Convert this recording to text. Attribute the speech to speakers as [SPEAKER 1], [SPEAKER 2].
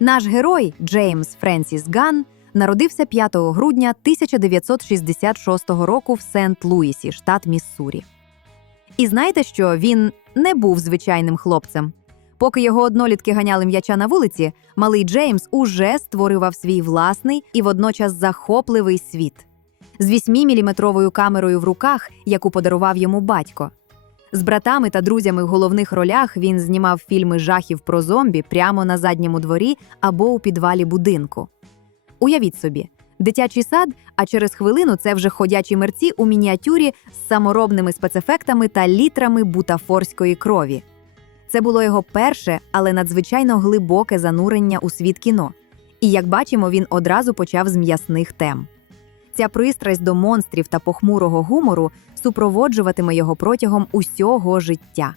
[SPEAKER 1] Наш герой Джеймс Френсіс Ган народився 5 грудня 1966 року в Сент-Луісі, штат Міссурі. І знаєте, що він не був звичайним хлопцем. Поки його однолітки ганяли м'яча на вулиці, малий Джеймс уже створював свій власний і водночас захопливий світ з 8-міліметровою камерою в руках, яку подарував йому батько. З братами та друзями в головних ролях він знімав фільми жахів про зомбі прямо на задньому дворі або у підвалі будинку. Уявіть собі, дитячий сад, а через хвилину це вже ходячі мерці у мініатюрі з саморобними спецефектами та літрами бутафорської крові. Це було його перше, але надзвичайно глибоке занурення у світ кіно. І як бачимо, він одразу почав з м'ясних тем. Ця пристрасть до монстрів та похмурого гумору супроводжуватиме його протягом усього життя.